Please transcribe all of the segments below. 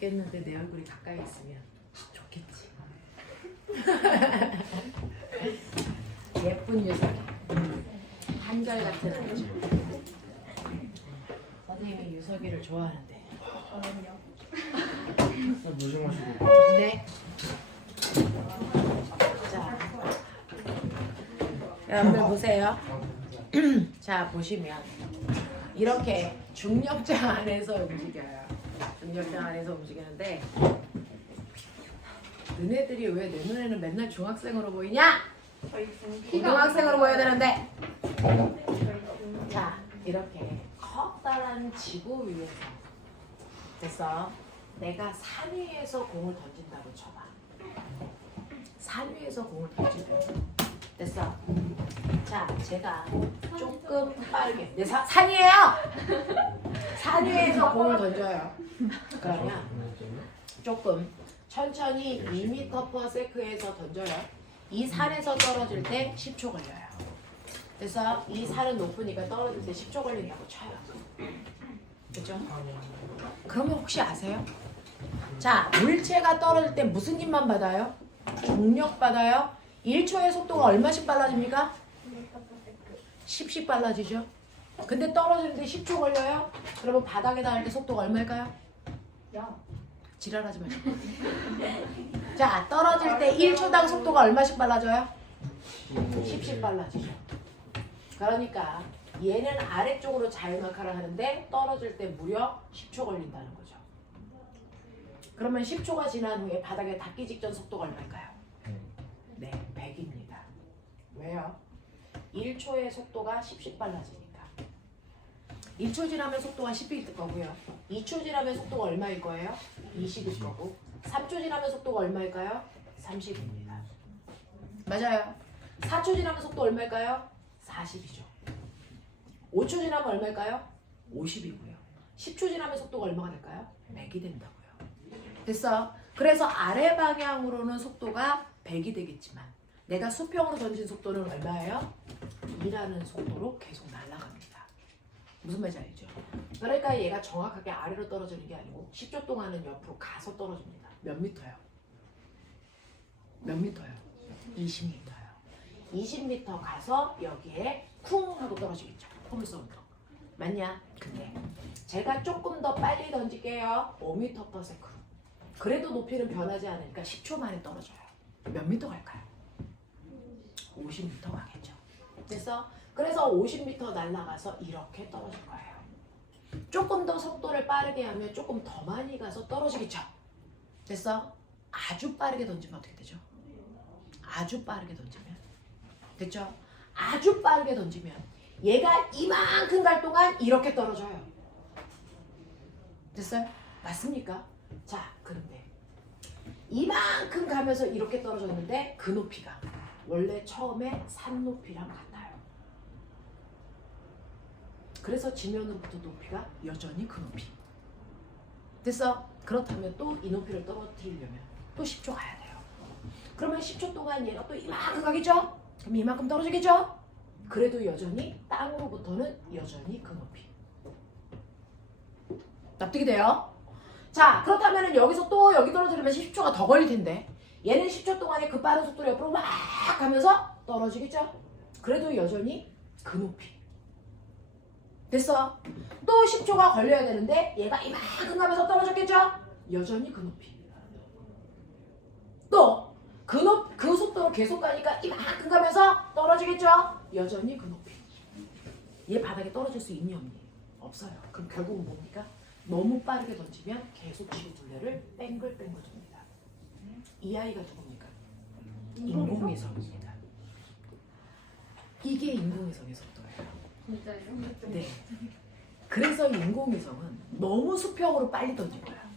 좋겠는데 내 얼굴이 가까이 있으면 좋겠지. 예쁜 유석이 한결같은 아주 선생님이 유석이를 좋아하는데 무슨 맛이고? 네. 자, 여러분들 보세요. 자, 보시면 이렇게 중력장 안에서 움직여요. 중력장 안에서 움직이는데 너네들이 왜 내 눈에는 맨날 중학생으로 보이냐? 고등학생으로 보여야 되는데. 자, 이렇게 커다란 지구 위에서 됐어. 내가 산 위에서 공을 던진다고 쳐봐. 산 위에서 공을 던지면 됐어. 자, 제가 조금 빠르게 산이에요. 산 위에서 공을 던져요. 그러면 조금 천천히 2m/s에서 던져요. 이 산에서 떨어질 때 10초 걸려요. 그래서 이 산은 높으니까 떨어질 때 10초 걸린다고 쳐요. 그죠? 그러면 혹시 아세요? 자, 물체가 떨어질 때 무슨 힘만 받아요? 중력 받아요. 1초의 속도가 얼마씩 빨라집니까? 10씩 빨라지죠. 근데 떨어지는데 10초 걸려요? 그러면 바닥에 닿을 때 속도가 얼마일까요? 지랄하지 마시고. 자, 떨어질 때 1초당 속도가 얼마씩 빨라져요? 10씩 빨라지죠. 그러니까 얘는 아래쪽으로 자유낙하를 하는데 떨어질 때 무려 10초 걸린다는 거죠. 그러면 10초가 지난 후에 바닥에 닿기 직전 속도가 얼마일까요? 네, 100입니다. 왜요? 1초의 속도가 10씩 빨라지니까. 1초 지나면 속도가 10일 거고요. 2초 지나면 속도가 얼마일 거예요? 20일 거고. 3초 지나면 속도가 얼마일까요? 30입니다. 맞아요. 4초 지나면 속도 얼마일까요? 40이죠. 5초 지나면 얼마일까요? 50이고요. 10초 지나면 속도가 얼마가 될까요? 100이 된다고요. 됐어. 그래서 아래 방향으로는 속도가 100이 되겠지만 내가 수평으로 던진 속도는 얼마예요? 2라는 속도로 계속 날아갑니다. 무슨 말인지 알죠? 그러니까 얘가 정확하게 아래로 떨어지는 게 아니고 10초 동안은 옆으로 가서 떨어집니다. 몇 미터요? 몇 미터요? 20미터요. 20m 가서 여기에 쿵 하고 떨어지겠죠. 포물선부터. 맞냐? 근데 제가 조금 더 빨리 던질게요. 5m/s. 그래도 높이는 변하지 않으니까 10초 만에 떨어져요. 몇 미터 갈까요? 50m 가겠죠. 됐어? 그래서 50m 날아가서 이렇게 떨어질 거예요. 조금 더 속도를 빠르게 하면 조금 더 많이 가서 떨어지겠죠. 됐어? 아주 빠르게 던지면 어떻게 되죠? 아주 빠르게 던지면 됐죠? 아주 빠르게 던지면 얘가 이만큼 갈 동안 이렇게 떨어져요. 됐어요? 맞습니까? 자, 그런데 이만큼 가면서 이렇게 떨어졌는데 그 높이가 원래 처음에 산 높이랑 같아요. 그래서 지면으로부터 높이가 여전히 그 높이. 됐어? 그렇다면 또 이 높이를 떨어뜨리려면 또 10초 가야 돼요. 그러면 10초 동안 얘가 또 이만큼 가겠죠? 그럼 이만큼 떨어지겠죠? 그래도 여전히 땅으로부터는 여전히 그 높이. 납득이 돼요? 자, 그렇다면 여기서 또 여기 떨어지려면 10초가 더 걸릴 텐데 얘는 10초 동안에 그 빠른 속도로 옆으로 막 가면서 떨어지겠죠? 그래도 여전히 그 높이. 됐어? 또 10초가 걸려야 되는데 얘가 이만큼 가면서 떨어졌겠죠? 여전히 그 높이. 또 그 속도로 계속 가니까 이만큼 가면서 떨어지겠죠? 여전히 그 높이. 얘 바닥에 떨어질 수 있니 없니? 없어요. 그럼 결국은 뭡니까? 너무 빠르게 던지면 계속 지구둘레를 뱅글뱅글 돕니다. 이 아이가 누굽니까? 인공위성입니다. 이게 인공위성의 속도예요. 진짜요? 네. 그래서 인공위성은 너무 수평으로 빨리 던진 거야.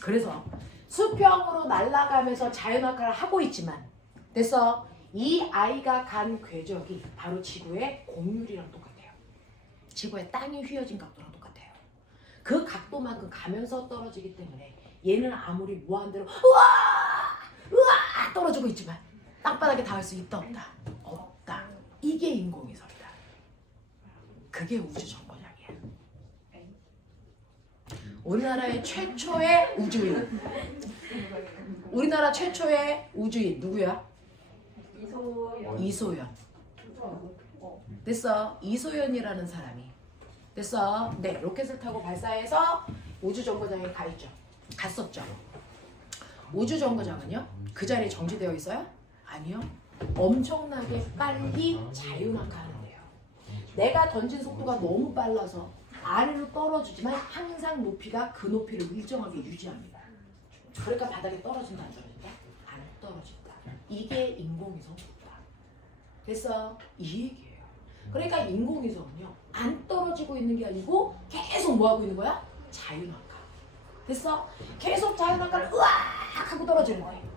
그래서 수평으로 날아가면서 자연낙하를 하고 있지만 됐어? 이 아이가 간 궤적이 바로 지구의 공률이랑 똑같아요. 지구의 땅이 휘어진 각도랑 똑같아요. 그 각도만큼 가면서 떨어지기 때문에 얘는 아무리 무한대로 우와 떨어지고 있지만 땅바닥에 닿을 수 있다 없다? 없다. 이게 인공위성이다. 그게 우주 정거장이야. 우리나라의 최초의 우주인. 우리나라 최초의 우주인 누구야? 이소연. 됐어. 이소연이라는 사람이. 됐어. 네, 로켓을 타고 발사해서 우주정거장에 가 있죠. 갔었죠. 우주정거장은요, 그 자리에 정지되어 있어요? 아니요. 엄청나게 빨리 자유낙하하는데요. 내가 던진 속도가 너무 빨라서 아래로 떨어지지만 항상 높이가 그 높이를 일정하게 유지합니다. 그러니까 바닥에 떨어진다 안 떨어진다? 안 떨어진다. 이게 인공위성 속도다. 됐어? 이 얘기예요. 그러니까 인공위성은요, 안 떨어지고 있는 게 아니고 계속 뭐 하고 있는 거야? 자유낙하. 됐어? 계속 자유낙하를 으악 하고 떨어지는 거예요.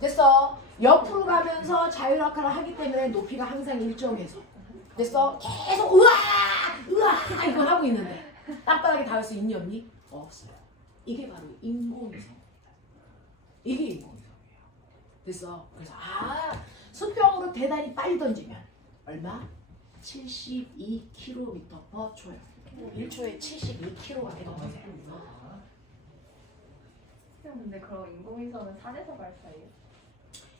됐어? 옆으로 가면서 자유낙하를 하기 때문에 높이가 항상 일정해서. 됐어? 계속 으악 이걸 하고 있는데 땅바닥에 닿을 수 있니 없니? 없어요. 이게 바로 인공위성입니다. 이게 인공위성이에요. 됐어? 그래서 수평으로 대단히 빨리 던지면 얼마? 72km/초예요. 1초에 72km가 던지세요. 근데 그럼 인공위성은 산에서 발사해요?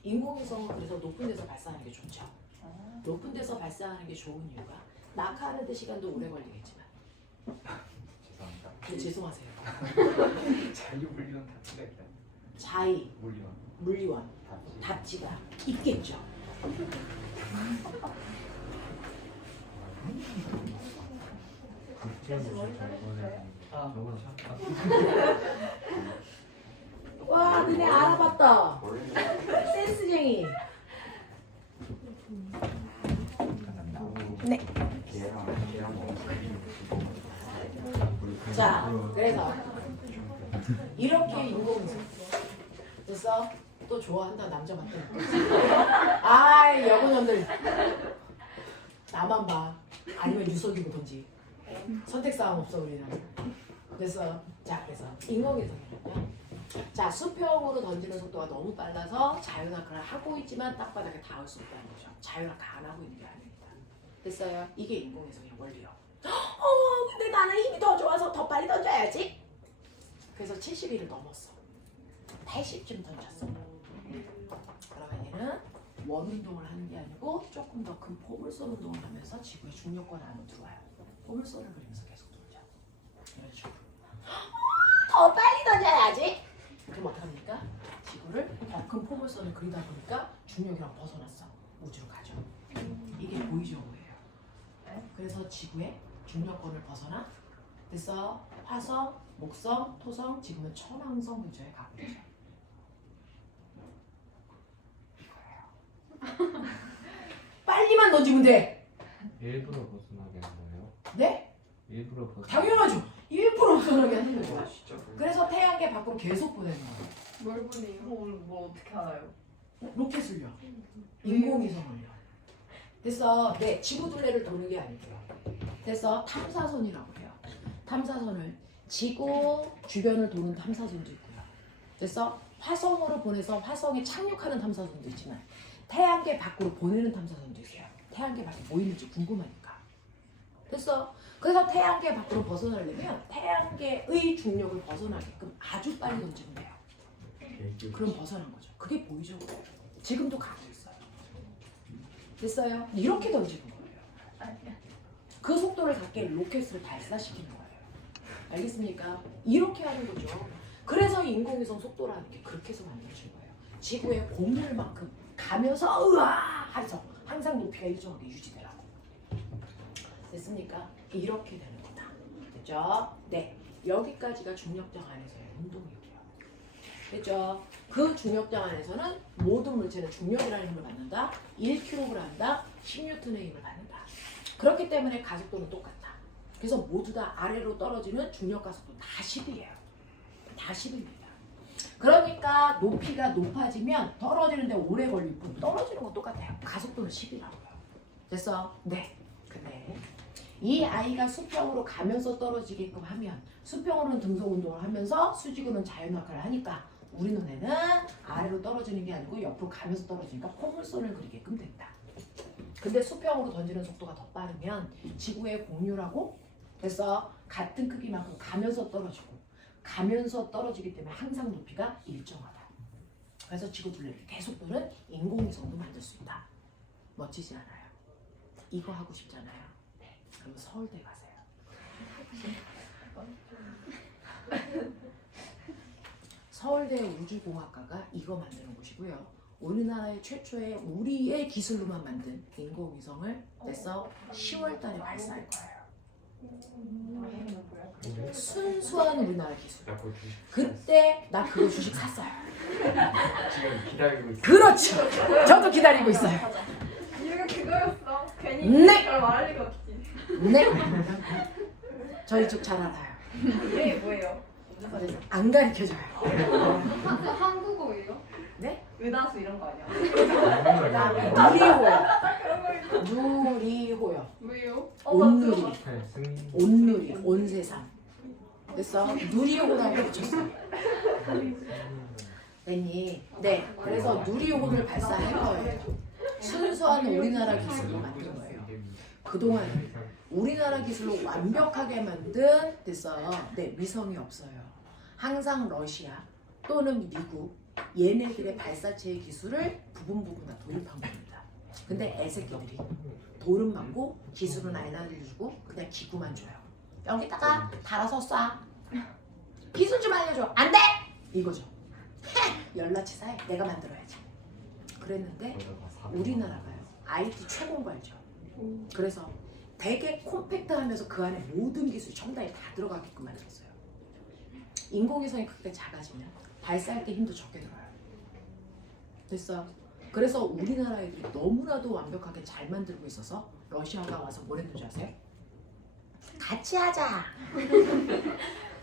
인공위성은 그래서 높은 데서 발사하는 게 좋죠. 높은 데서 발사하는 게 좋은 이유가 낙하하는 데 시간도 오래 걸리겠지만. 죄송합니다. 네, 죄송하세요. 자유물리원 답지가 있다. 자의, 물리원. 물리원, 답지가 있겠죠. 와, 너네 알아봤다. 센스쟁이. 네. 자, 그래서 이렇게 인공위성 됐어? 또 좋아한다 남자 맞다. 여고년들 나만 봐. 아니면 유석이 보던지. 선택사항 없어 우리는. 됐어? 자, 그래서 인공위성이요. 자, 수평으로 던지는 속도가 너무 빨라서 자유낙하를 하고 있지만 땅바닥에 닿을 수 없다는 거죠. 자유낙하 안 하고 있는 게 아닙니다. 됐어요? 이게 인공위성의 원리요. 근데 나는 힘이 더 좋아서 더 빨리 던져야지. 그래서 70일을 넘었어. 80쯤 던졌어. 그러면 얘는 원 운동을 하는 게 아니고 조금 더 큰 포물선 운동을 하면서 지구의 중력권 안으로 들어와요. 포물선을 그리면서 계속 던져. 이런 식으로. 더 빨리 던져야지. 그럼 어떡합니까? 지구를 더 큰 포물선을 그리다 보니까 중력이랑 벗어났어. 우주로 가죠. 이게 보이죠, 뭐예요? 그래서 지구의 중력권을 벗어나 됐어? 화성, 목성, 토성, 지금은 천왕성 근처에 가고 있죠. 이거예요. 빨리만 던지면 돼. 일부러 벗어나게 한 거예요? 네? 일부러 벗어. 당연하죠. 일부러 벗어나게 하는 거죠. 진짜. 그래서 태양계 밖으로 계속 보내는 거예요. 뭘 보내요? 뭐 어떻게 알아요? 로켓을요. 인공위성을요. 그래서 네, 지구 둘레를 도는 게 아니고요. 그래서 탐사선이라고 해요. 탐사선을 지구 주변을 도는 탐사선도 있고요. 그래서 화성으로 보내서 화성에 착륙하는 탐사선도 있지만 태양계 밖으로 보내는 탐사선도 있어요. 태양계 밖에 뭐 있는지 궁금하니까. 됐어. 그래서 태양계 밖으로 벗어나려면 태양계의 중력을 벗어나게끔 아주 빨리 던지면 돼요. 그럼 벗어난 거죠. 그게 보이죠? 지금도 가고 있어요. 됐어요? 이렇게 던지는 거예요. 그 속도를 갖게 로켓을 발사시키는 거예요. 알겠습니까? 이렇게 하는 거죠. 그래서 인공위성 속도라는 게 그렇게 해서 만들어진 거예요. 지구의 공률만큼 가면서 으아 하면서 항상 높이가 일정하게 유지되라고. 됐습니까? 이렇게 되는 거다. 됐죠? 네. 여기까지가 중력장 안에서의 운동이고요. 됐죠? 그 중력장 안에서는 모든 물체는 중력이라는 힘을 받는다. 1kg당 10N의 힘을 받는다. 그렇기 때문에 가속도는 똑같다. 그래서 모두 다 아래로 떨어지는 중력 가속도 다 10이에요. 다 10입니다. 그러니까 높이가 높아지면 떨어지는데 오래 걸릴 뿐 떨어지는 건 똑같아요. 가속도는 10이라고요. 됐어? 네. 근데 이 아이가 수평으로 가면서 떨어지게끔 하면 수평으로는 등속 운동을 하면서 수직으로는 자유낙하를 하니까 우리 눈에는 아래로 떨어지는 게 아니고 옆으로 가면서 떨어지니까 포물선을 그리게끔 된다. 근데 수평으로 던지는 속도가 더 빠르면 지구의 공률하고 그래서 같은 크기만큼 가면서 떨어지고 가면서 떨어지기 때문에 항상 높이가 일정하다. 그래서 지구 둘레를 계속 도는 인공위성도 만들 수 있다. 멋지지 않아요? 이거 하고 싶잖아요. 그럼 서울대 가세요. 서울대 우주공학과가 이거 만드는 곳이고요. 우리나라의 최초의 우리의 기술로만 만든 인공위성을 그래서 10월 달에 발사할 거예요. 순수한 우리나라 기술. 나 그거 주식 그때 나 그거 주식 샀어요. 지금 기다리고 있어. 그렇죠. 저도 기다리고 있어요. 이유가 그거였어. 괜히 네. 그걸 말할 리가 없지. 네. 저희 쪽 잘 알아요. 이게 뭐예요? 그래서 안 가르쳐줘요. 한국어예요? 네? 의다수 이런 거 아니야? 누리호요. 누리호요. 왜요? 온누리. 승인. 온누리. 온 세상. 그래서 누리호라고 붙였어요. 네. 그래서 누리호를 발사할 거예요. 순수한 우리나라 기술로 만든 거예요. 그동안 우리나라 기술로 완벽하게 만든 위성이 없어요. 항상 러시아 또는 미국 얘네들의 발사체의 기술을 부분 다 도입한 겁니다. 근데 애새끼들이 돈은 받고 기술은 안 알려주고 그냥 기구만 줘요. 여기다가 달아서 쏴. 기술 좀 알려줘. 안 돼! 이거죠. 연락치 사해. 내가 만들어야지. 그랬는데 우리나라가요. IT 최고인 거 알죠? 그래서 되게 콤팩트하면서 그 안에 모든 기술이 첨단이 다 들어가게끔 만들었어요. 인공위성이 크게 작아지면 발사할 때 힘도 적게 들어요. 됐어. 그래서 우리나라 애들이 너무나도 완벽하게 잘 만들고 있어서 러시아가 와서 뭘 했는지 아세요? 같이 하자.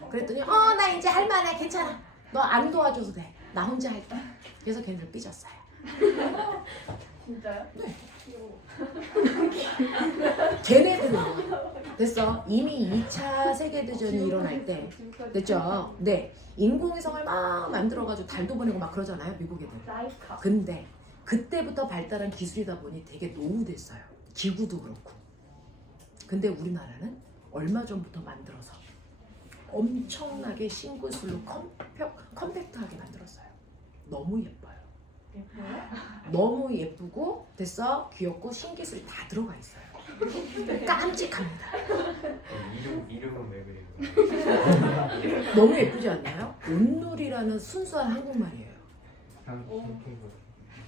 그랬더니 나 이제 할만해. 괜찮아. 너 안 도와줘도 돼. 나 혼자 할게. 그래서 걔네들 삐졌어요. 진짜요? 네. 걔네들은 됐어. 이미 2차 세계대전이 일어날 때 됐죠? 네. 인공위성을 막 만들어가지고 달도 보내고 막 그러잖아요. 미국 애들. 라이카. 근데 그때부터 발달한 기술이다 보니 되게 노후됐어요. 기구도 그렇고. 근데 우리나라는 얼마 전부터 만들어서 엄청나게 신기술로 컴팩트하게 만들었어요. 너무 예뻐요. 예뻐요? 너무 예쁘고 됐어. 귀엽고 신기술이 다 들어가 있어요. 깜찍합니다. 이름은 왜 그래요? 너무 예쁘지 않나요? 온누리라는 순수한 한국말이에요.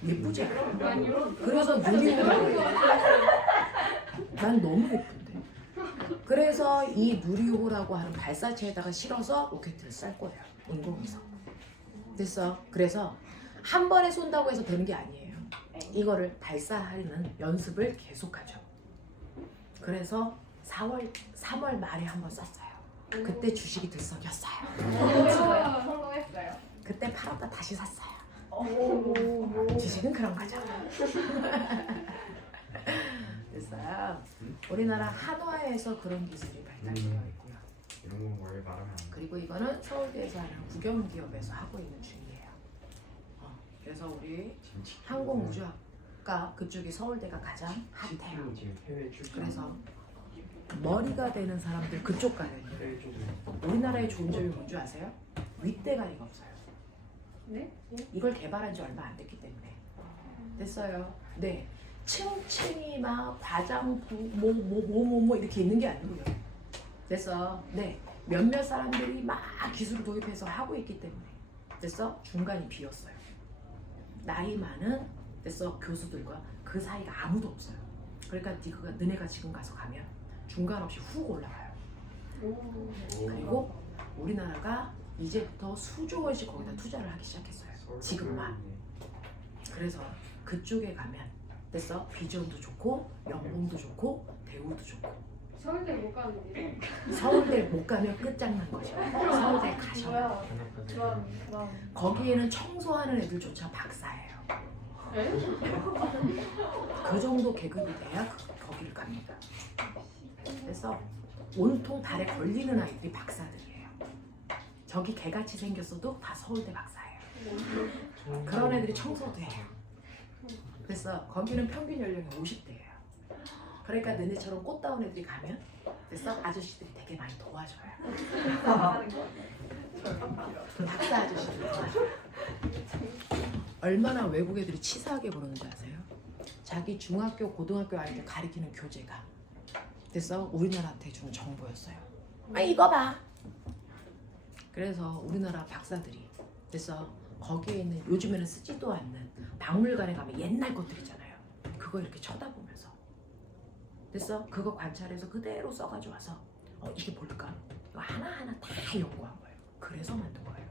예쁘지 않아요? 아니요. 그래서 누리호라고 해요. 난 너무 예쁜데. 그래서 이 누리호라고 하는 발사체에다가 실어서 로켓을 쌀 거예요. 인공위성. 됐어. 그래서 한 번에 쏜다고 해서 되는 게 아니에요. 이거를 발사하는 연습을 계속하죠. 그래서 3월 말에 한 번 쐈어요. 그때 주식이 들썩였어요. 성공했어요. 그때 팔았다 다시 샀어요. 오. 주식은 그런 거죠. 됐어요. 우리나라 한화에서 그런 기술이 발달되어 있고요. 이런 거 왜 말하면 안 돼? 그리고 이거는 서울대에서 하는 국영기업에서 하고 있는 중이에요. 그래서 우리 항공우주학과 그쪽이 서울대가 가장 핫해요. 지금 해외 출장. 그래서 머리가 되는 사람들 그쪽 가요. 해외 쪽에 우리나라의 좋은 점이 뭔지 아세요? 윗대가리가 없어요. 네? 이걸 개발한 지 얼마 안 됐기 때문에. 됐어요. 네. 층층이 막 과장부 뭐 이렇게 있는 게 아니고요. 됐어. 네. 몇몇 사람들이 막 기술을 도입해서 하고 있기 때문에. 됐어? 중간이 비었어요. 나이 많은 됐어 교수들과 그 사이가 아무도 없어요. 그러니까 너네가 지금 가서 가면 중간 없이 훅 올라가요. 그리고 우리나라가 이제부터 수조 원씩 거기다 투자를 하기 시작했어요. 지금만. 그래서 그쪽에 가면 됐어 비전도 좋고 연봉도 좋고 대우도 좋고. 서울대 못 가는 게. 서울대 못 가면 끝장난 거죠. 서울대 가셔야 돼요. 그럼. 거기에는 청소하는 애들조차 박사예요. 네? 그 정도 계급이 돼야 거기를 갑니다. 그래서 온통 발에 걸리는 아이들이 박사들이에요. 저기 개같이 생겼어도 다 서울대 박사예요. 그런 애들이 청소도 해요. 그래서 거기는 평균 연령이 50대예요. 그러니까 너네처럼 꽃다운 애들이 가면 그래서 아저씨들이 되게 많이 도와줘요. 박사 아저씨들 얼마나 외국 애들이 치사하게 그러는지 아세요? 자기 중학교, 고등학교 아이들 가리키는 교재가 그래서 우리나라한테 주는 정보였어요. 아 이거 봐. 그래서 우리나라 박사들이 그래서 거기에 있는 요즘에는 쓰지도 않는 박물관에 가면 옛날 것들 있잖아요. 그거 이렇게 쳐다보면서 그래서 그거 관찰해서 그대로 써가지고 와서 이게 뭘까? 이거 하나하나 다 연구한 거예요. 그래서 만든 거예요.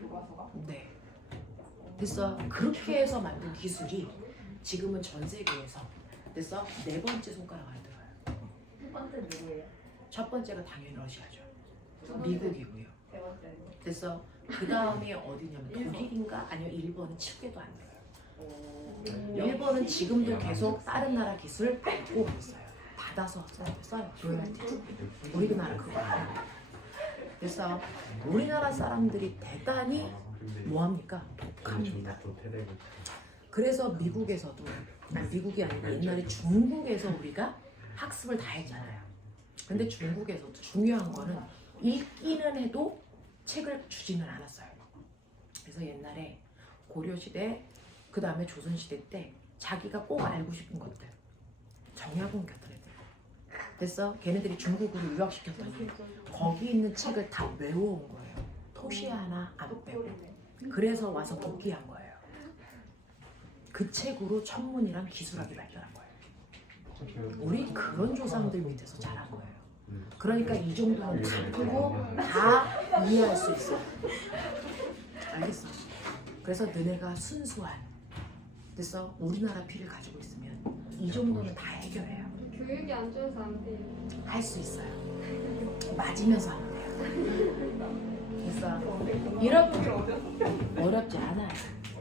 교과서가? 네. 그래서 그렇게 해서 만든 기술이 지금은 전 세계에서 그래서 4번째 손가락 안에 들어요. 첫 번째 누구예요? 첫 번째가 당연히 러시아죠. 두 번째? 미국이고요. 세 번째는? 그래서 그 다음이 어디냐면 독일인가 아니면 일본은 치게도 안 들어요. 일본은 지금도 계속 다른 나라 기술 받고 있어요. 받아서 써요. 로열티. 우리나라 그거 안 해요. 그래서 우리나라 사람들이 대단히 뭐합니까? 독합니다. 도태되고 그래서 미국에서도 아니 미국이 아니고 옛날에 중국에서 우리가 학습을 다 했잖아요. 근데 중국에서도 중요한 거는 읽기는 해도 책을 주지는 않았어요. 그래서 옛날에 고려시대 그 다음에 조선시대 때 자기가 꼭 알고 싶은 것들 정약용 같은 애들 그래서 걔네들이 중국으로 유학시켰더니 거기 있는 책을 다 외워온 거예요. 토시 하나 안 빼고. 그래서 와서 복귀한 거예요. 그 책으로 천문이랑 기술학이 발달한 거예요. 우리 그런 조상들 밑에서 자란 거예요. 그러니까 이 정도는 다 푸고 다 이해할 수 있어. 알겠어? 그래서 너네가 순수한 그래서 우리나라 피를 가지고 있으면 이 정도는 다 해결해요. 교육이 안 좋아서 안 돼요. 할 수 있어요. 맞으면서 하면 돼요. 그래서 이렇게 어렵지 않아요.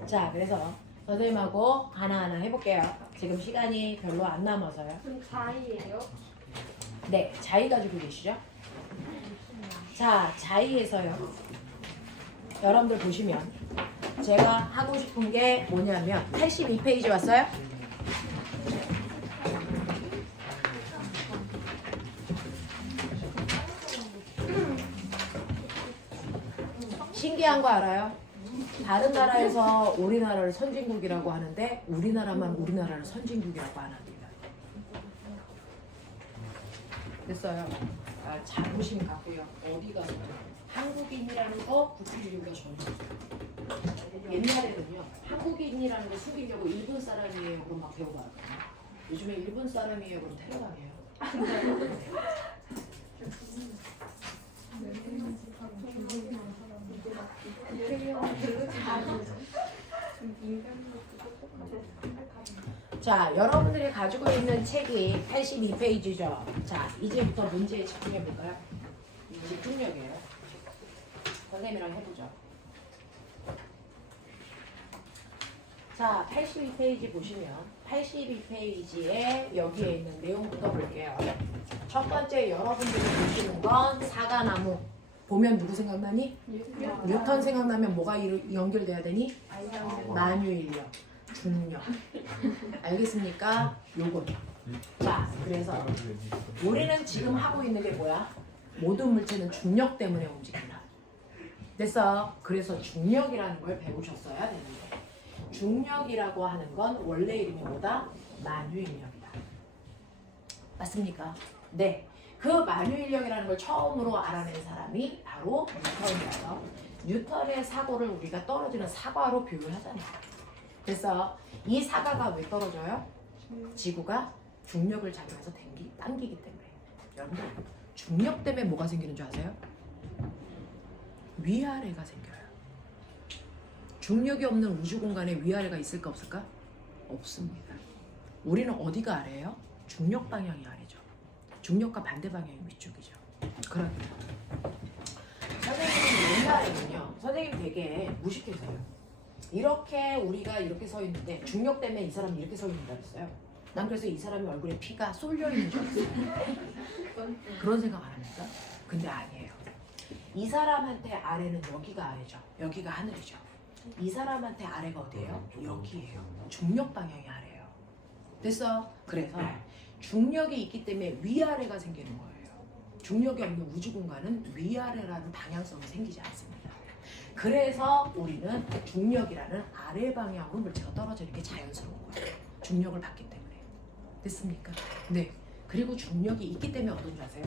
자, 그래서 선생님하고 하나하나 해볼게요. 지금 시간이 별로 안 남아서요. 그럼 자이예요? 네, 자이 가지고 계시죠? 자, 자이에서요. 여러분들 보시면 제가 하고 싶은 게 뭐냐면 82페이지 왔어요? 신기한 거 알아요? 다른 나라에서 우리나라를 선진국이라고 하는데 우리나라만 우리나라를 선진국이라고 안 합니다. 됐어요. 아, 자부심 갖고요. 어디가 한국인이라는 거 구피주의가 전혀 없어요. 옛날에는요. 한국인이라는 거 숨기려고 일본 사람이에요. 그럼 막 배워봤거든요. 요즘에 일본 사람이에요. 그럼 테러당해요. 자, 여러분들이 가지고 있는 책이 82페이지죠. 자, 이제부터 문제에 집중해볼까요? 집중력이에요. 선생님이랑 해보죠. 자, 82페이지 보시면 82페이지에 여기에 있는 내용부터 볼게요. 첫 번째 여러분들이 보시는 건 사과나무. 보면 누구 생각나니? 뉴턴 생각나면 뭐가 연결돼야 되니? 만유인력, 중력. 알겠습니까? 요거. 자, 그래서 우리는 지금 하고 있는 게 뭐야? 모든 물체는 중력 때문에 움직인다. 됐어? 그래서 중력이라는 걸 배우셨어야 되는데 중력이라고 하는 건 원래 이름이 뭐다? 만유인력이다. 맞습니까? 네. 그 만유인력이라는 걸 처음으로 알아낸 사람이 바로 뉴턴이어서 뉴턴의 사고를 우리가 떨어지는 사과로 비유하잖아요. 그래서 이 사과가 왜 떨어져요? 지구가 중력을 작용해서 당기기 때문에. 여러분들 중력 때문에 뭐가 생기는 줄 아세요? 위아래가 생겨요. 중력이 없는 우주 공간에 위아래가 있을까 없을까? 없습니다. 우리는 어디가 아래예요? 중력 방향이 아래죠. 중력과 반대 방향이 위쪽이죠. 그러니까 선생님은 옛날에는요. 선생님 되게 무식해서요. 이렇게 우리가 이렇게 서 있는데 중력 때문에 이 사람이 이렇게 서 있는다 그랬어요. 난 그래서 이 사람이 얼굴에 피가 쏠려 있는 줄 알았어요. 그런 생각 안 합니까? 근데 아니에요. 이 사람한테 아래는 여기가 아래죠. 여기가 하늘이죠. 이 사람한테 아래가 어디예요? 여기예요. 중력 방향이 아래예요. 됐어? 그래서 중력이 있기 때문에 위아래가 생기는 거예요. 중력이 없는 우주 공간은 위아래라는 방향성이 생기지 않습니다. 그래서 우리는 중력이라는 아래 방향으로 물체가 떨어지는 게 자연스러운 거예요. 중력을 받기 때문에. 됐습니까? 네. 그리고 중력이 있기 때문에 어떤 줄 아세요?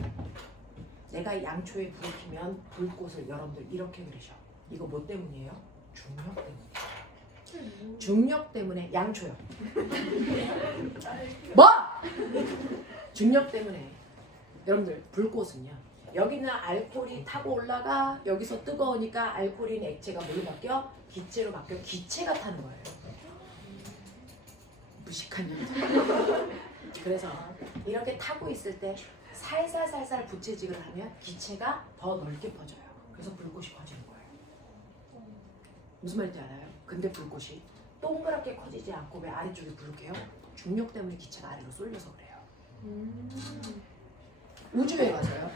내가 양초에 불을 켜면 불꽃을 여러분들 이렇게 그리셔. 이거 뭐 때문이에요? 중력 때문에. 중력 때문에 양초요. 뭐? 중력 때문에. 여러분들 불꽃은요. 여기는 알코올이 타고 올라가. 여기서 뜨거우니까 알코올인 액체가 뭘로 바뀌어? 기체로 바뀌어. 기체가 타는 거예요. 무식한 년들. 그래서 이렇게 타고 있을 때 살살살살 부채질을 하면 기체가 더 넓게 퍼져요. 그래서 불꽃이 커지는 거예요. 무슨 말인지 알아요? 근데 불꽃이 동그랗게 커지지 않고 왜 아래쪽에 부를게요? 중력 때문에 기체가 아래로 쏠려서 그래요. 우주에 가서요.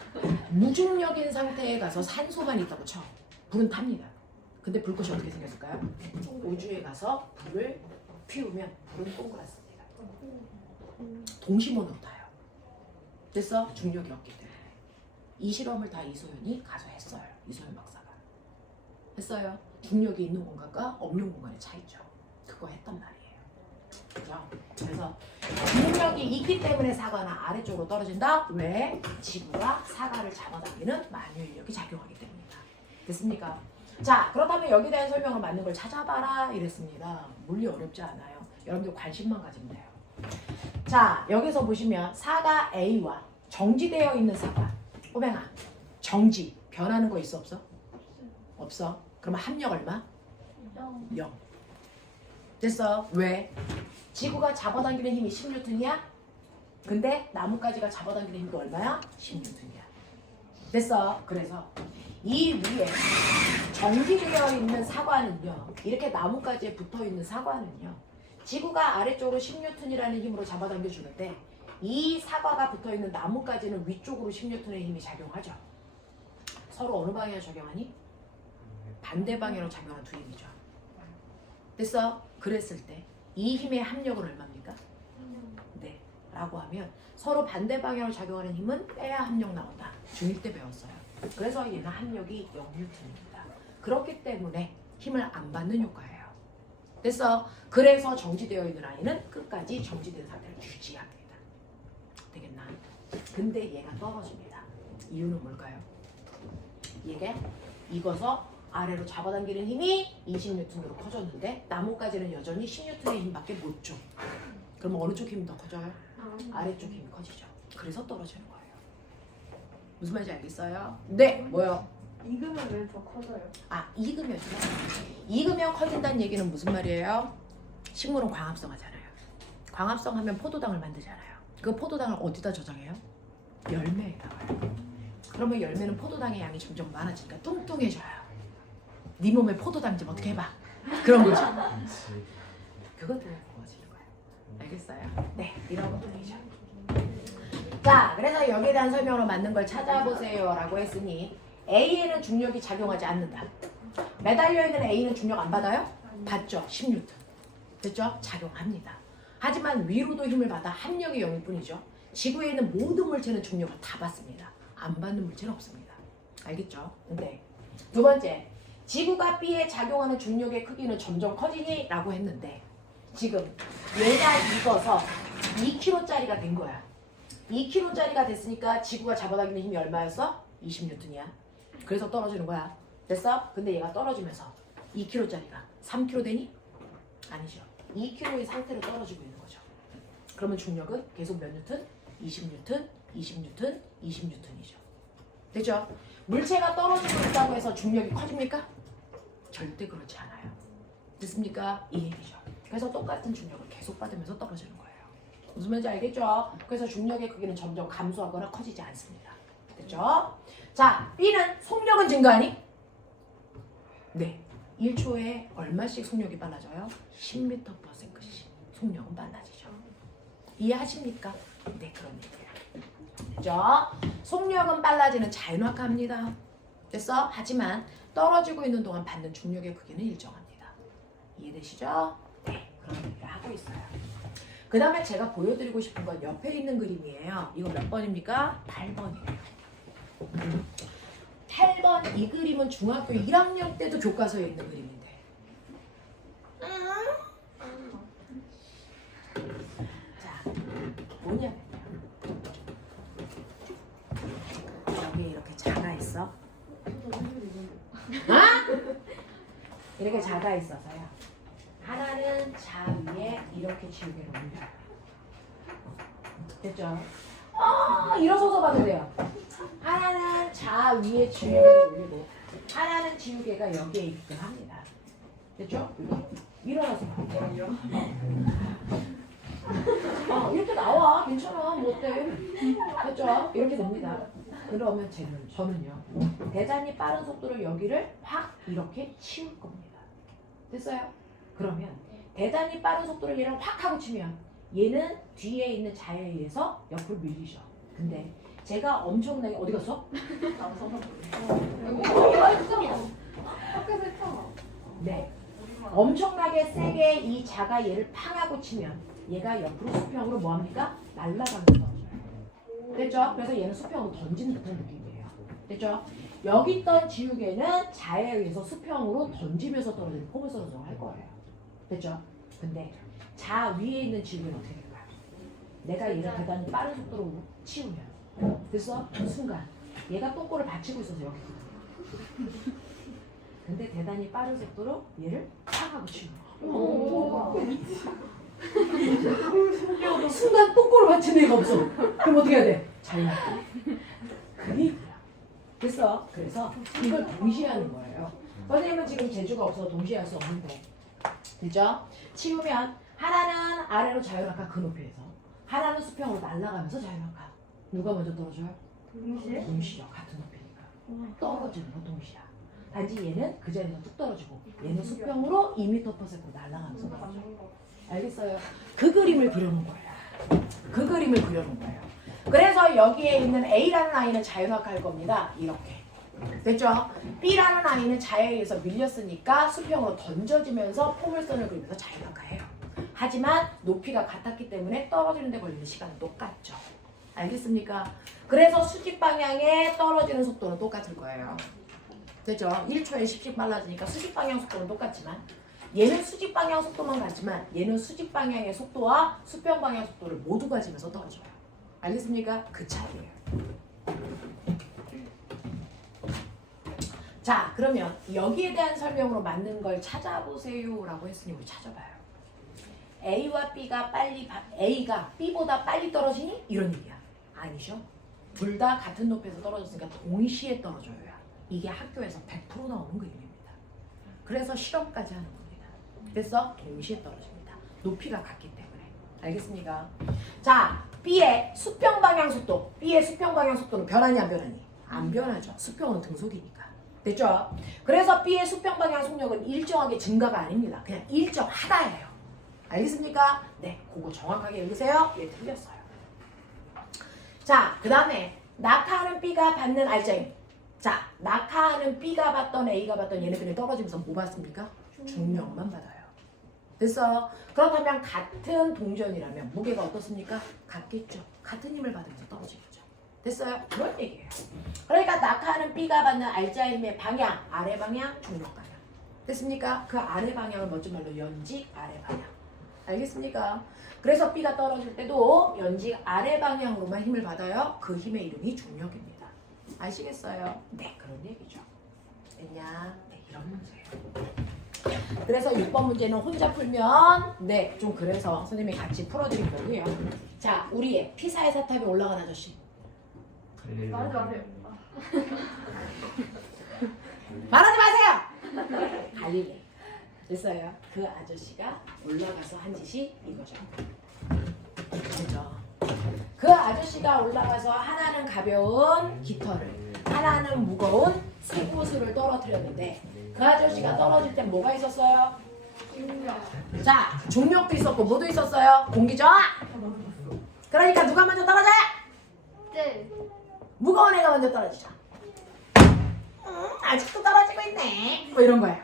무중력인 상태에 가서 산소만 있다고 쳐. 불은 탑니다. 근데 불꽃이 어떻게 생겼을까요? 우주에 가서 불을 피우면 불은 동그랗습니다. 동심원으로 타요. 됐어? 중력이 없기 때문에. 이 실험을 다 이소연이 가서 했어요. 이소연 박사가. 했어요. 중력이 있는 공간과 없는 공간의 차이죠. 그거 했단 말이에요. 그죠? 그래서 중력이 있기 때문에 사과는 아래쪽으로 떨어진다. 왜? 지구가 사과를 잡아당기는 만유인력이 작용하기 때문이다. 됐습니까? 자, 그렇다면 여기에 대한 설명을 맞는 걸 찾아봐라 이랬습니다. 물리 어렵지 않아요. 여러분들 관심만 가지면 돼요. 자, 여기서 보시면 사과 A와 정지되어 있는 사과 꼬맹아, 정지 변하는 거 있어 없어? 없어. 그러면 합력 얼마? 0. 됐어. 왜? 지구가 잡아당기는 힘이 10N이야? 근데 나뭇가지가 잡아당기는 힘도 얼마야? 10N이야. 됐어. 그래서 이 위에 정지되어 있는 사과는요, 이렇게 나뭇가지에 붙어있는 사과는요, 지구가 아래쪽으로 10N이라는 힘으로 잡아당겨 주는데 이 사과가 붙어있는 나뭇가지는 위쪽으로 10N의 힘이 작용하죠. 서로 어느 방향으로 작용하니? 반대 방향으로 작용하는 두 힘이죠. 됐어? 그랬을 때 이 힘의 합력은 얼마입니까? 네. 라고 하면 서로 반대 방향으로 작용하는 힘은 빼야 합력 나온다. 중1 때 배웠어요. 그래서 얘는 합력이 0N입니다. 그렇기 때문에 힘을 안 받는 효과예요. 됐어? 그래서 정지되어 있는 아이는 끝까지 정지된 상태를 유지합니다. 되겠나? 근데 얘가 떨어집니다. 이유는 뭘까요? 얘가 익어서 아래로 잡아당기는 힘이 20N으로 커졌는데 나뭇가지는 여전히 10N의 힘밖에 못 줘. 그럼 어느 쪽 힘이 더 커져요? 아래쪽 힘이 커지죠. 그래서 떨어지는 거예요. 무슨 말인지 알겠어요? 네, 뭐요? 익으면 왜 더 커져요? 아, 익으면요. 익으면 커진다는 얘기는 무슨 말이에요? 식물은 광합성 하잖아요. 광합성 하면 포도당을 만들잖아요. 그 포도당을 어디다 저장해요? 열매에다가요. 그러면 열매는 포도당의 양이 점점 많아지니까 뚱뚱해져요. 네 몸에 포도당 좀 어떻게 해봐. 그런 거죠. 그것도 고와지는 거예요. 알겠어요? 네, 이런 것들이죠. 자, 그래서 여기에 대한 설명으로 맞는 걸 찾아보세요 라고 했으니 A에는 중력이 작용하지 않는다. 매달려 있는 A는 중력 안 받아요? 받죠. 10N. 됐죠? 작용합니다. 하지만 위로도 힘을 받아 합력이 0일 뿐이죠. 지구에 있는 모든 물체는 중력을 다 받습니다. 안 받는 물체는 없습니다. 알겠죠? 근데 두 번째, 지구가 B에 작용하는 중력의 크기는 점점 커지니? 라고 했는데 지금 얘가 익어서 2kg짜리가 된 거야. 2kg짜리가 됐으니까 지구가 잡아당기는 힘이 얼마였어? 20N이야. 그래서 떨어지는 거야. 됐어? 근데 얘가 떨어지면서 2kg짜리가 3kg 되니? 아니죠. 2kg의 상태로 떨어지고 있는 거죠. 그러면 중력은 계속 몇 N? 20N, 20N, 20N이죠. 됐죠? 물체가 떨어지고 있다고 해서 중력이 커집니까? 절대 그렇지 않아요. 됐습니까? 이 얘기죠. 그래서 똑같은 중력을 계속 받으면서 떨어지는 거예요. 무슨 말인지 알겠죠? 그래서 중력의 크기는 점점 감소하거나 커지지 않습니다. 됐죠? 자, B는 속력은 증가하니? 네. 1초에 얼마씩 속력이 빨라져요? 10m/s씩 속력은 빨라지죠. 이해하십니까? 네, 그런 얘기예요. 됐죠? 속력은 빨라지는 자연학합니다. 됐어? 하지만 떨어지고 있는 동안 받는 중력의 크기는 일정합니다. 이해되시죠? 네, 그런 얘기를 하고 있어요. 그 다음에 제가 보여드리고 싶은 건 옆에 있는 그림이에요. 이거 몇 번입니까? 8번이에요. 8번 이 그림은 중학교 1학년 때도 교과서에 있는 그림인데. 자, 뭐냐면요. 여기 이렇게 자가 있어. 아? 이렇게 자가 있어서요. 하나는 자 위에 이렇게 지우개를 올려요. 됐죠? 일어서서 봐도 돼요. 하나는 자 위에 지우개를 올리고 하나는 지우개가 여기에 있긴 합니다. 됐죠? 일어나서 봐. 이렇게 나와. 괜찮아. 뭐 어때? 됐죠? 이렇게 됩니다. 그러면 저는요. 대단히 빠른 속도로 여기를 확 이렇게 치울 겁니다. 됐어요? 그러면 대단히 빠른 속도로 얘를 확 하고 치면 얘는 뒤에 있는 자에 의해서 옆으로 밀리죠. 근데 제가 엄청나게 어디 갔어? 밖에서 했잖아. 네. 엄청나게 세게 이 자가 얘를 팡하고 치면 얘가 옆으로 수평으로 뭐합니까? 날아가면서 떨어져요. 됐죠? 그래서 얘는 수평으로 던지는 듯한 느낌이에요. 됐죠? 여기 있던 지우개는 자에 의해서 수평으로 던지면서 떨어지는 포물선을 할 거예요. 됐죠? 근데 자 위에 있는 지우개는 어떻게 될까요? 내가 얘를 대단히 빠른 속도로 치우면 됐어? 순간 얘가 똥꼬를 받치고 있어서 여기 있거든요. 근데 대단히 빠른 속도로 얘를 팍 하고 치우면 순간 똥꼬를 받치는 애가 없어. 그럼 어떻게 해야 돼? 잘라. 그게 있구나. 됐어? 그래서 이걸 동시에 하는 거예요. 선생님은 지금 재주가 없어서 동시에 할 수 없는데 그죠? 치우면 하나는 아래로 자유낙하 그 높이에서 하나는 수평으로 날아가면서 자유낙하. 누가 먼저 떨어져요? 동시에? 동시죠. 같은 높이니까. 떨어지는 건 동시야. 단지 얘는 그 자리에서 뚝 떨어지고 얘는 수평으로 2m/s 날아가면서 떨어져요. 알겠어요? 그 그림을 그려놓은 거예요. 그 그림을 그려놓은 거예요. 그래서 여기에 있는 A라는 아이는 자유낙하할 겁니다. 이렇게. 됐죠? B라는 아이는 자에 의해서 밀렸으니까 수평으로 던져지면서 포물선을 그리면서 자유낙하해요. 하지만 높이가 같았기 때문에 떨어지는 데 걸리는 시간은 똑같죠. 알겠습니까? 그래서 수직 방향에 떨어지는 속도는 똑같을 거예요. 됐죠? 1초에 10씩 빨라지니까 수직 방향 속도는 똑같지만 얘는 수직 방향 속도만 같지만 얘는 수직 방향의 속도와 수평 방향 속도를 모두 가지면서 떨어져요. 알겠습니까? 그 차이예요. 자, 그러면 여기에 대한 설명으로 맞는 걸 찾아보세요 라고 했으니 우리 찾아봐요. A와 B가 A가 B보다 빨리 떨어지니? 이런 얘기야. 아니죠. 둘 다 같은 높이에서 떨어졌으니까 동시에 떨어져요. 이게 학교에서 100% 나오는 그림입니다. 그래서 실험까지 하는 겁니다. 그래서 동시에 떨어집니다. 높이가 같기 때문에. 알겠습니까? 자, B의 수평 방향 속도. B의 수평 방향 속도는 변하니 안 변하니? 안 변하죠. 수평은 등속이니까. 됐죠? 그래서 B의 수평 방향 속력은 일정하게 증가가 아닙니다. 그냥 일정하다예요. 알겠습니까? 네, 그거 정확하게 읽으세요. 예, 틀렸어요. 자, 그 다음에 낙하하는 B가 받는 알짜임. 자, 낙하하는 B가 받던 A가 받던 얘네들이 떨어지면서 뭐 받습니까? 중력만 받아요. 됐어? 그렇다면 같은 동전이라면 무게가 어떻습니까? 같겠죠. 같은 힘을 받으면서 떨어지겠죠. 됐어요? 그런 얘기예요. 그러니까 낙하하는 B가 받는 알짜임의 방향, 아래 방향, 중력 방향. 됐습니까? 그 아래 방향을 멋진 말로 연직 아래 방향. 알겠습니까? 그래서 B가 떨어질 때도 연직 아래 방향으로만 힘을 받아요. 그 힘의 이름이 중력입니다. 아시겠어요? 네, 그런 얘기죠. 됐냐? 네, 이런 문제예요. 그래서 6번 문제는 혼자 풀면 네, 좀 그래서 선생님이 같이 풀어드릴 거고요. 자, 우리의 피사의 사탑에 올라간 아저씨. 말하지 마세요. 말하지 마세요! 갈릴레이. 됐어요? 그 아저씨가 올라가서 한 짓이 이거죠. 그죠? 그 아저씨가 올라가서 하나는 가벼운 깃털을, 하나는 무거운 쇠구슬을 떨어뜨렸는데 그 아저씨가 떨어질 때 뭐가 있었어요? 자, 중력도 있었고 뭐도 있었어요? 공기죠? 그러니까 누가 먼저 떨어져요? 네. 무거운 애가 먼저 떨어지죠. 아직도 떨어지고 있네. 뭐 이런 거예요.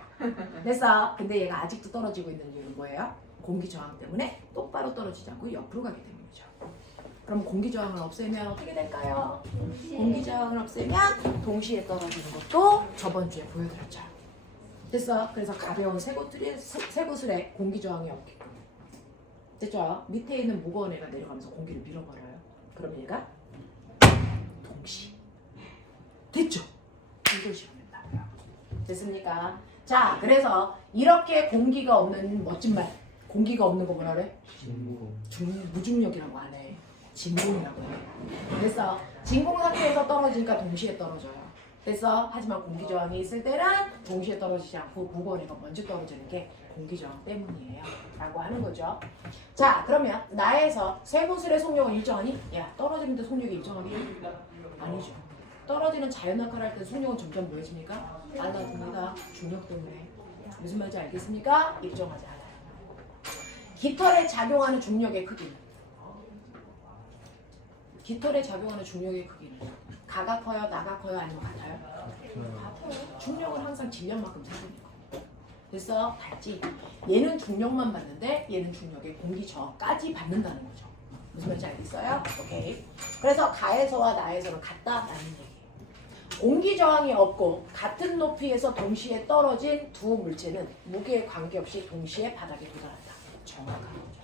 됐어. 근데 얘가 아직도 떨어지고 있는 이유는 뭐예요? 공기 저항 때문에 똑바로 떨어지지 않고 옆으로 가기 때문이죠. 그럼 공기 저항을 없애면 어떻게 될까요? 공기 저항을 없애면 동시에 떨어지는 것도 저번 주에 보여드렸죠. 됐어? 그래서 가벼운 쇠구슬에 공기 저항이 없게끔. 됐죠? 밑에 있는 무거운 애가 내려가면서 공기를 밀어버려요. 그럼 얘가 동시. 됐죠? 이러시면 된다고요. 됐습니까? 자, 그래서 이렇게 공기가 없는 멋진 말. 공기가 없는 거 뭐라 그래? 무중력이라고 안 해. 진공이라고 해. 됐어? 진공 상태에서 떨어지니까 동시에 떨어져요. 됐어? 하지만 공기 저항이 있을 때는 동시에 떨어지지 않고 무거운 애가 먼저 떨어지는 게 공기 저항 때문이에요. 라고 하는 거죠. 자, 그러면 나에서 쇠구슬의 속력은 일정하니? 야, 떨어지는데 속력이 일정하니? 아니죠. 떨어지는 자연낙하를 할 때 속력은 점점 뭐해집니까? 낮아집니다. 중력 때문에. 무슨 말인지 알겠습니까? 일정하지 않아요. 깃털에 작용하는 중력의 크기는? 깃털에 작용하는 중력의 크기는? 가가 커요? 나가 커요? 아니면 같아요? 같아요. 중력은 항상 질량만큼 생깁니다. 됐어? 달지? 얘는 중력만 받는데 얘는 중력의 공기 저항까지 받는다는 거죠. 무슨 말인지 알겠어요? 오케이. 그래서 가에서와 나에서는 같다라는 얘기예요. 공기 저항이 없고 같은 높이에서 동시에 떨어진 두 물체는 무게에 관계없이 동시에 바닥에 도달한다. 정확한 거죠.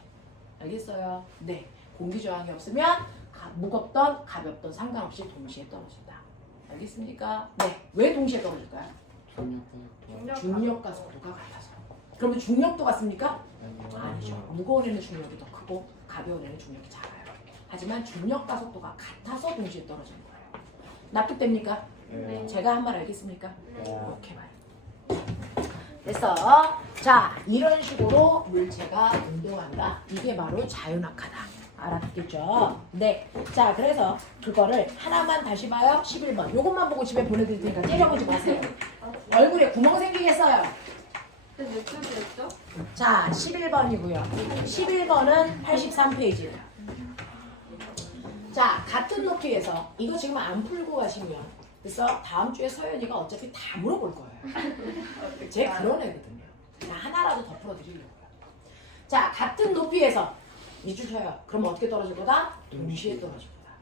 알겠어요? 네. 공기 저항이 없으면 무겁던 가볍던 상관없이 동시에 떨어진다. 알겠습니까? 네. 왜 동시에 떨어질까요? 중력과 속도가 같아서. 그러면 중력도 같습니까? 아니죠. 무거운 애는 중력이 더 크고 가벼운 애는 중력이 작아요. 하지만 중력과 속도가 같아서 동시에 떨어지는 거예요. 납득됩니까? 네. 제가 한 말 알겠습니까? 이렇게 말. 됐어. 자, 이런 식으로 물체가 운동한다. 이게 바로 자유낙하다. 알았겠죠? 네. 자, 그래서 그거를 하나만 다시 봐요. 11번. 요것만 보고 집에 보내드릴 테니까 때려보지 마세요. 얼굴에 구멍 생기겠어요. 몇 쪽이었죠? 자, 11번이고요. 11번은 83페이지예요. 자, 같은 높이에서 이거 지금 안 풀고 가시면 그래서 다음 주에 서연이가 어차피 다 물어볼 거예요. 제 그런 애거든요. 그냥 하나라도 더 풀어드리려고요. 자, 같은 높이에서 밑줄 쳐요. 그럼 어떻게 떨어질 거다? 동시에 떨어질 거다.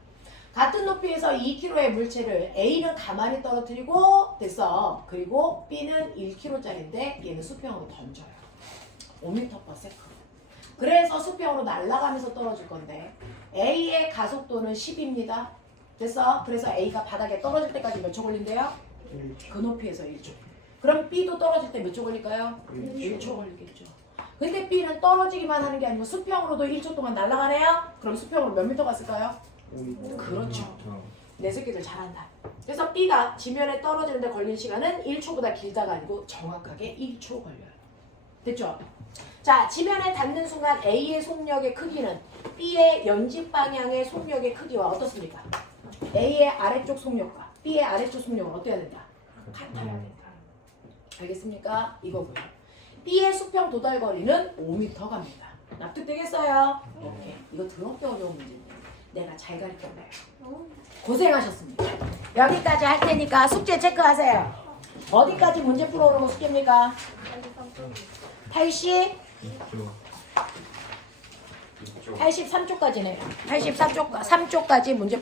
같은 높이에서 2kg의 물체를 A는 가만히 떨어뜨리고 됐어. 그리고 B는 1kg짜리인데 얘는 수평으로 던져요. 5m/s. 그래서 수평으로 날아가면서 떨어질 건데 A의 가속도는 10입니다. 됐어? 그래서 A가 바닥에 떨어질 때까지 몇 초 걸린대요? 그 높이에서 1초. 그럼 B도 떨어질 때 몇 초 걸릴까요? 1초 걸리겠죠. 근데 B는 떨어지기만 하는 게 아니고 수평으로도 1초 동안 날아가네요? 그럼 수평으로 몇 미터 갔을까요? 그렇죠. 내 새끼들 잘한다. 그래서 B가 지면에 떨어지는데 걸린 시간은 1초보다 길다가 아니고 정확하게 1초 걸려요. 됐죠? 자, 지면에 닿는 순간 A의 속력의 크기는 B의 연집 방향의 속력의 크기와 어떻습니까? A의 아래쪽 속력과 B의 아래쪽 속력은 어때야 된다? 같아야 된다. 알겠습니까? 이거고요. B의 수평 도달 거리는 5m 갑니다. 납득되겠어요? 오케이. 이거 더럽게 어려운 문제인데 내가 잘 가르쳤네요. 고생하셨습니다. 여기까지 할 테니까 숙제 체크하세요. 어디까지 문제 풀어오는 거 숙제입니까? 83쪽까지네요. 83쪽까지 문제